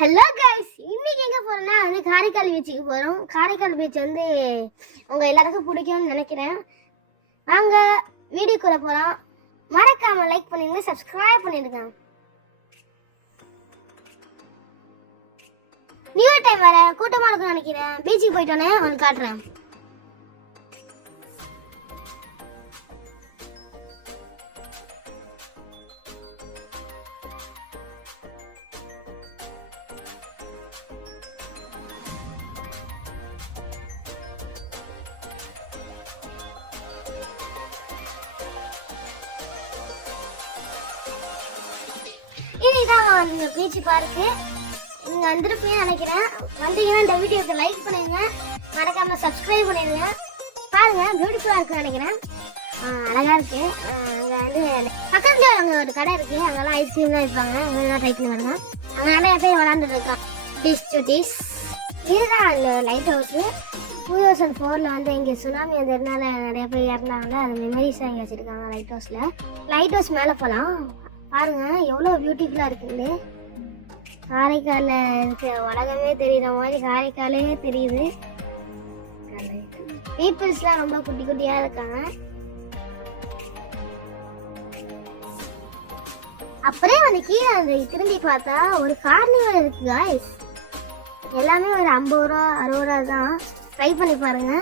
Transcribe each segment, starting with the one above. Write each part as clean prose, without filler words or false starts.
Hello guys, இன்னைக்கு எங்க போறோம்னா காரைக்கால் பீச்சுக்கு போறோம். காரைக்கால் பீச் உங்க எல்லாருக்கும் பிடிக்கும்னு நினைக்கிறேன். வாங்க வீடியோக்குள்ள போறோம். மறக்காம லைக் பண்ணிடுங்க, சப்ஸ்கிரைப் பண்ணிடுங்க. நியூ டைம் வர கூட்டமா இருக்கும்னு நினைக்கிறேன். பீச்சுக்கு போயிட்டோன்னே உங்களுக்கு காட்டுறேன். இதுதான் பீச் பார்க்கு. நீங்க வந்துருப்பீங்கன்னு நினைக்கிறேன். வந்தீங்கன்னா இந்த வீடியோக்கு லைக் பண்ணுங்க, மறக்காம சப்ஸ்கிரைப் பண்ணிடுங்க. பாருங்க, பியூட்டிஃபுல்லா இருக்குன்னு நினைக்கிறேன். அழகா இருக்கு. அங்க பக்கத்துல அங்க ஒரு கடை இருக்கு, அங்கெல்லாம் ஐஸ்கிரீம் தான் வைப்பாங்க. அங்கெல்லாம் ட்ரை பண்ணி வருங்க. அங்க நிறைய பேர் விளாண்டுட்டு இருக்கான். இதுதான் அந்த லைட் ஹவுஸ். 2004 இங்க சுனாமி வந்ததுனால நிறைய பேர் இறந்தாங்க. அது மெமரிஸ் இங்க வச்சிருக்காங்க லைட் ஹவுஸ்ல. லைட் ஹவுஸ் மேல போலாம். பாருங்க எவ்வளவு பியூட்டிஃபுல்லா இருக்குன்னு. காரைக்கால்ல இருக்க உலகமே தெரியுற மாதிரி காரைக்காலே தெரியுது. பீப்புள்ஸ்லாம் ரொம்ப குட்டி குட்டியா இருக்காங்க. அப்படியே கீழே திரும்பி பார்த்தா ஒரு கார்னிவல் இருக்கு காய்ஸ். எல்லாமே ஒரு 50 ரூபா 60 ரூபா தான். ட்ரை பண்ணி பாருங்க.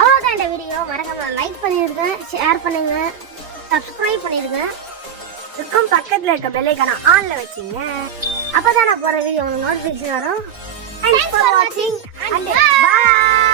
அவ்வளோதான் இந்த வீடியோ. மறக்காம லைக் பண்ணிடுங்க, ஷேர் பண்ணுங்க, சப்ஸ்கிரைப் பண்ணிடுங்க. இதுக்கும் பக்கத்துல இருக்க பெல் ஐகானை ஆன்ல வச்சிங்க. அப்பதான் நான் போற வீடியோ உங்களுக்கு நோட்டிஃபிகேஷன் வரும். Thanks for watching and bye.